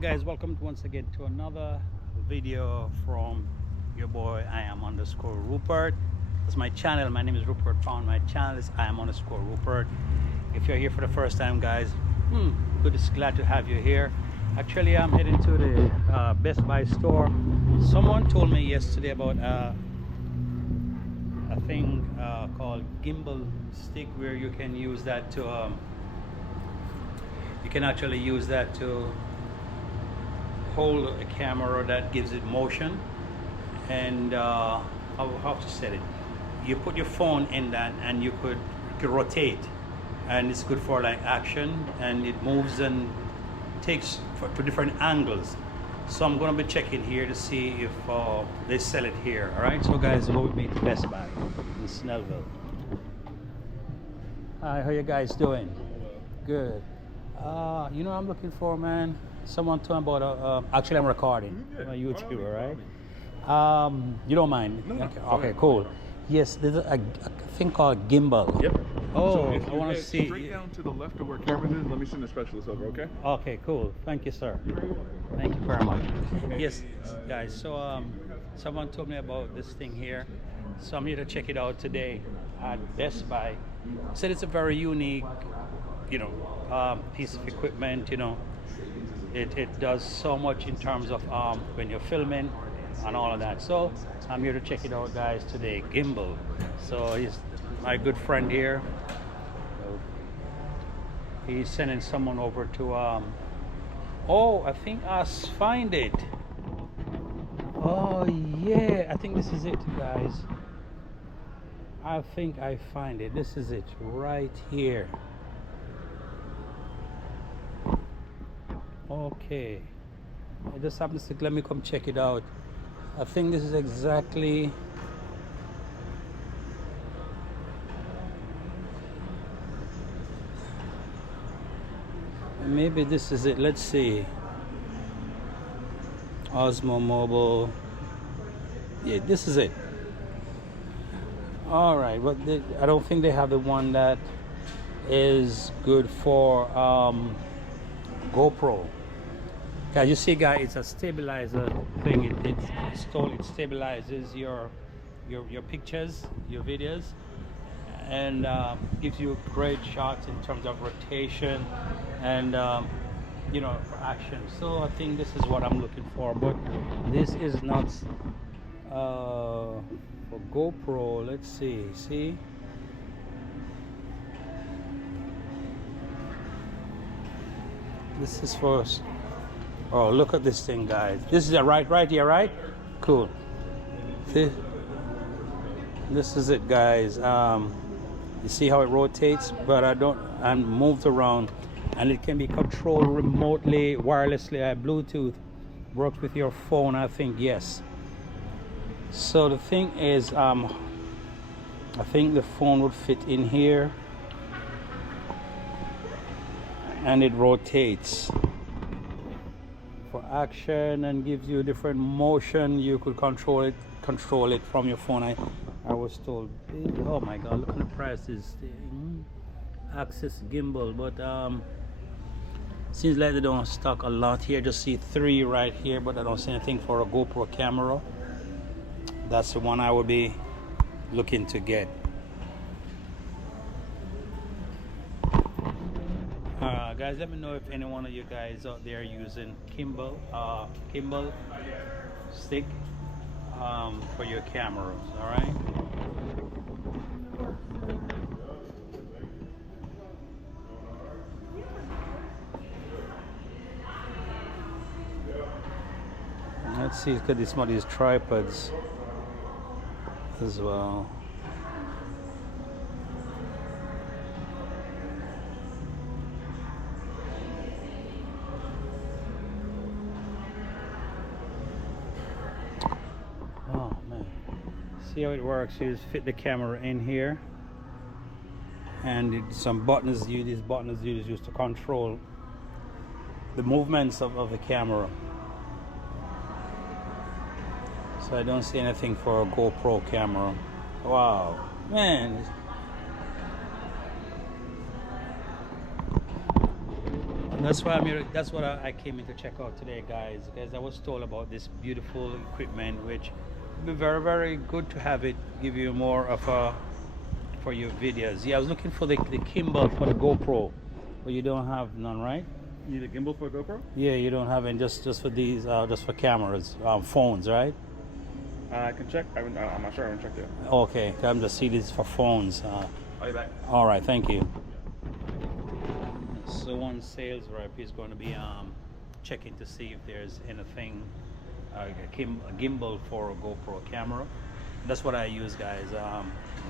Hey guys, welcome once again to another video from your boy I am underscore Rupert. That's my channel. My name is Rupert Pound. My channel is I am underscore Rupert. If you're here for the first time, guys, glad to have you here. Actually, I'm heading to the Best Buy store. Someone told me yesterday about a thing called gimbal stick, where you can use that to you can actually use that to hold a camera that gives it motion. And how to set it, you put your phone in that and you could rotate, and it's good for like action, and it moves and takes to different angles. So I'm going to be checking here to see if they sell it here. All right, so guys, go with me to Best Buy in Snellville. Hi, how you guys doing? Good. You know what I'm looking for, man? Someone told me about actually I'm recording. I'm a YouTuber, right? You don't mind? No, okay, cool. Yes, there's a thing called gimbal. Yep. Oh, so if I you want to head see. straight down to the left of where cameras is, let me send the specialist over, okay? Okay, cool. Thank you, sir. Thank you very much. Yes, guys. So someone told me about this thing here, so I'm here to check it out today at Best Buy. Said it's a very unique, piece of equipment. It does so much in terms of when you're filming and all of that. So I'm here to check it out, guys, today. Gimbal. So he's my good friend here. He's sending someone over to oh, I think I find it. Oh yeah, I think this is it, guys. I think I find it. This is it right here. Okay, I just happened to let me come check it out. I think this is exactly maybe this is it. Let's see. Osmo Mobile. Yeah, this is it. All right, but I don't think they have the one that is good for GoPro. As you see, guys, it's a stabilizer thing. It stabilizes your pictures, your videos, and gives you great shots in terms of rotation and for action. So I think this is what I'm looking for, but this is not for GoPro. Let's see. This is for. Oh, look at this thing, guys. This is a right here, right? Cool. See? This is it, guys. You see how it rotates, but I'm moved around, and it can be controlled remotely, wirelessly, Bluetooth. Works with your phone, I think, yes. So the thing is, I think the phone would fit in here, and it rotates for action and gives you different motion. You could control it from your phone. I was told. Oh my god, look at the prices. Access gimbal, but seems like they don't stock a lot here. Just see 3 right here, but I don't see anything for a GoPro camera. That's the one I would be looking to get. Guys, let me know if any one of you guys out there using gimbal stick for your cameras. All right. Let's see. Look at some of these tripods as well. See how it works. You just fit the camera in here, and some buttons. These buttons used to control the movements of the camera. So I don't see anything for a GoPro camera. Wow, man. That's why I'm here. That's what I came in to check out today, guys, because I was told about this beautiful equipment, which would be very, very good to have it give you more of a for your videos. Yeah, I was looking for the gimbal for the GoPro, but you don't have none, right? You need a gimbal for a GoPro? Yeah, you don't have it just for these, just for cameras, phones, right? I can check. I'm not sure. I haven't checked yet. Okay, I'm just see this for phones. I'll be back. All right, thank you. So one sales rep is going to be checking to see if there's anything, a gimbal for a GoPro camera. That's what I use, guys, the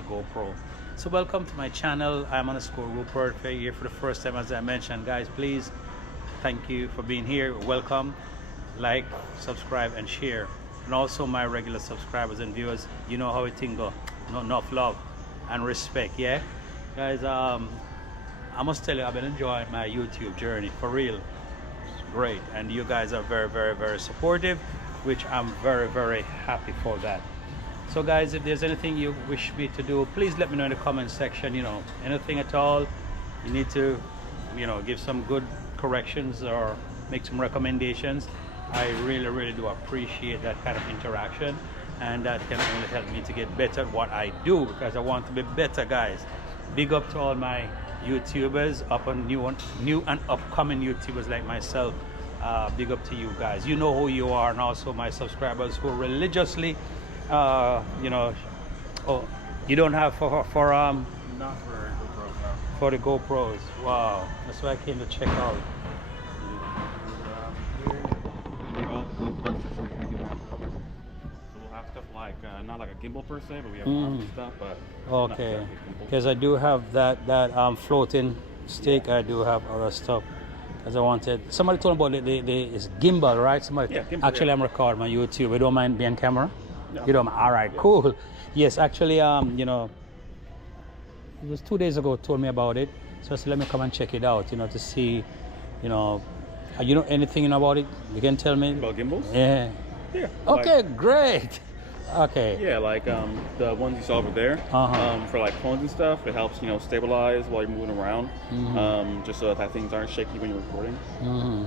GoPro. So welcome to my channel. I'm underscore Rupert. If you're here for the first time, as I mentioned, guys, please, thank you for being here. Welcome, like, subscribe, and share. And also my regular subscribers and viewers, you know how it thing go. No, enough love and respect, yeah, guys. I must tell you, I've been enjoying my YouTube journey for real. It's great, and you guys are very, very, very supportive, which I'm very, very happy for that. So guys, if there's anything you wish me to do, please let me know in the comment section. You know, anything at all you need to, you know, give some good corrections or make some recommendations. I really, really do appreciate that kind of interaction, and that can only help me to get better at what I do, because I want to be better, guys. Big up to all my YouTubers, up on new and upcoming YouTubers like myself. Big up to you guys. You know who you are, and also my subscribers who religiously, you know, oh, you don't have for Not for GoPros, no. for the GoPros. Wow, that's why I came to check out. Like not like a gimbal per se, but we have arms and stuff. But Okay, because I do have that floating stick. I do have other stuff. Because I wanted, somebody told me about it's gimbal, right? Somebody, yeah, gimbal, actually, yeah. I'm recording my YouTube. You don't mind being on camera? No. You don't mind? All right, cool. Yes, actually, you know, it was 2 days ago. Told me about it, so I said, let me come and check it out. You know, to see, you know anything about it? You can tell me About gimbals? Yeah. Yeah. Okay, great. Okay. Yeah, like the ones you saw over there, for like phones and stuff. It helps, you know, stabilize while you're moving around, just so that things aren't shaky when you're recording.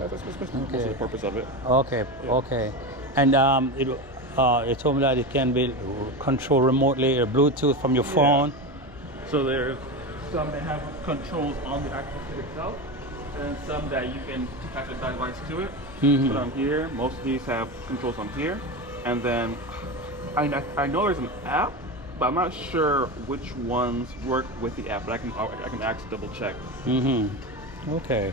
That's mostly the purpose of it. Okay. Yeah. Okay. And it told me that it can be controlled remotely or Bluetooth from your phone. So there's some that have controls on the actual stick itself, and some that you can attach a device to it. Put on here. Most of these have controls on here, and then I know there's an app, but I'm not sure which ones work with the app. But I can actually double check. Okay.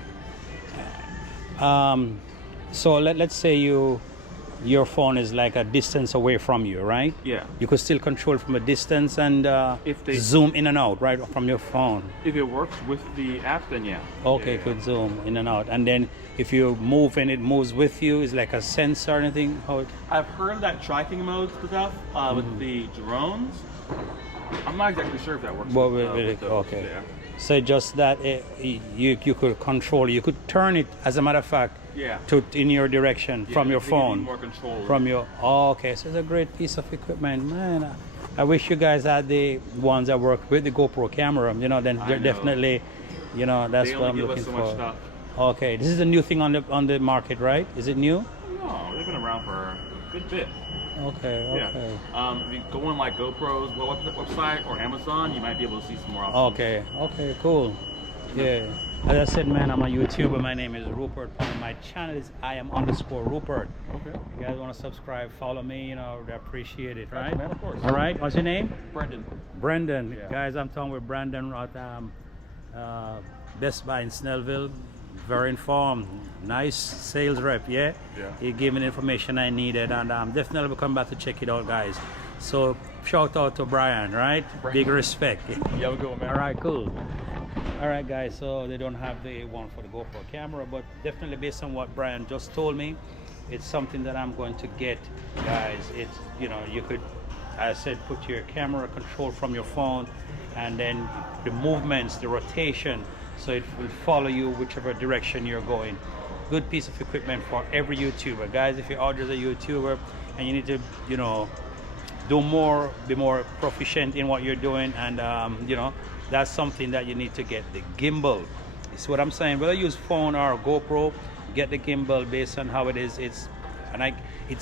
So let's say your phone is like a distance away from you, right? Yeah. You could still control from a distance and If they- zoom in and out, right, from your phone. If it works with the app, then yeah. Okay, Yeah. could zoom in and out. And then if you move and it moves with you, it's like a sensor or anything? How it... I've heard that tracking mode stuff with the drones. I'm not exactly sure if that works. Well, with those, okay. yeah. So just that you could control, you could turn it, as a matter of fact, Yeah. to in your direction Yeah, from your they give you phone. more control. From your okay, so it's a great piece of equipment, man. I wish you guys had the ones that work with the GoPro camera. You know, then I know. definitely, you know, that's They what only I'm give looking us so for. much stuff. Okay, this is a new thing on the market, right? Is it new? No, they've been around for a good bit. Okay, Yeah. okay. If you go on like GoPro's website or Amazon, you might be able to see some more options. Okay, okay, cool. Yeah. As I said, man, I'm a YouTuber. My name is Rupert. My channel is @I_am_Rupert. Okay. You guys want to subscribe, follow me, you know, I appreciate it, right? Man, of course. All right, what's your name? Brendan. Brendan. Yeah. Guys, I'm talking with Brandon at Best Buy in Snellville. Very informed, nice sales rep, yeah? Yeah. He gave me the information I needed, and definitely will come back to check it out, guys. So shout out to Brian, right? Big respect. Yeah, we'll go, man. All right, cool. All right, guys, so they don't have the one for the GoPro camera, but definitely based on what Brian just told me, it's something that I'm going to get, guys. It's, you know, you could, as I said, put your camera control from your phone, and then the movements, the rotation, so it will follow you whichever direction you're going. Good piece of equipment for every YouTuber. Guys, if you're out as a YouTuber and you need to, you know, do more, be more proficient in what you're doing, and you know, that's something that you need to get. The gimbal see what I'm saying? Whether you use phone or GoPro, get the gimbal based on how it is. It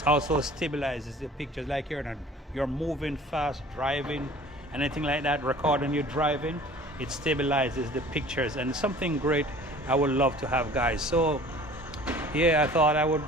also stabilizes the pictures, like you're moving fast, driving, anything like that, recording you driving, it stabilizes the pictures, and something great I would love to have, guys. So yeah, I thought I would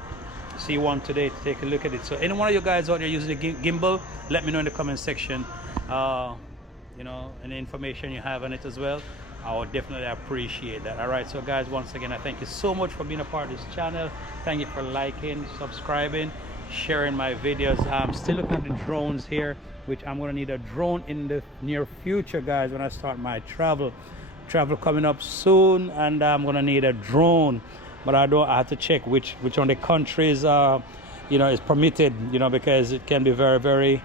see one today to take a look at it. So any one of you guys out there using the gimbal, let me know in the comment section, you know, any information you have on it as well. I would definitely appreciate that. All right, so guys, once again, I thank you so much for being a part of this channel. Thank you for liking, subscribing, sharing my videos. I'm still looking at the drones here, which I'm going to need a drone in the near future, guys, when I start my travel coming up soon, and I'm going to need a drone. But I have to check which one of the countries you know, is permitted, you know, because it can be very, very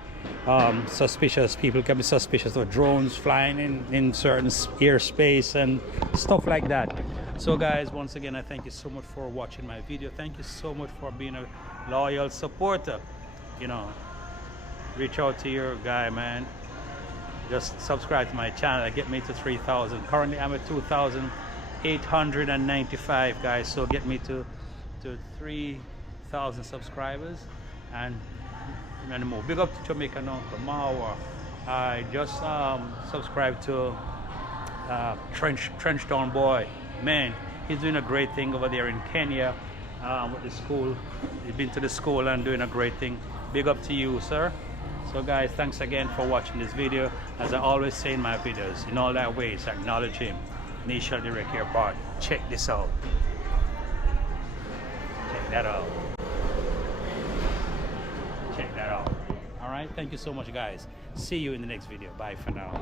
suspicious. People can be suspicious of drones flying in certain airspace and stuff like that. So guys, once again, I thank you so much for watching my video. Thank you so much for being a loyal supporter. You know, reach out to your guy, man. Just subscribe to my channel, get me to 3,000. Currently I'm at 2,895, guys. So get me to 3,000 subscribers and more. Big up to Jamaican Uncle Mawa. I just subscribed to Trenchtown Boy. Man, he's doing a great thing over there in Kenya with the school. He's been to the school and doing a great thing. Big up to you, sir. So guys, thanks again for watching this video. As I always say in my videos, in all that ways, acknowledge him, and he shall direct your path. Check this out. Check that out. Check that out. All right, thank you so much, guys. See you in the next video. Bye for now.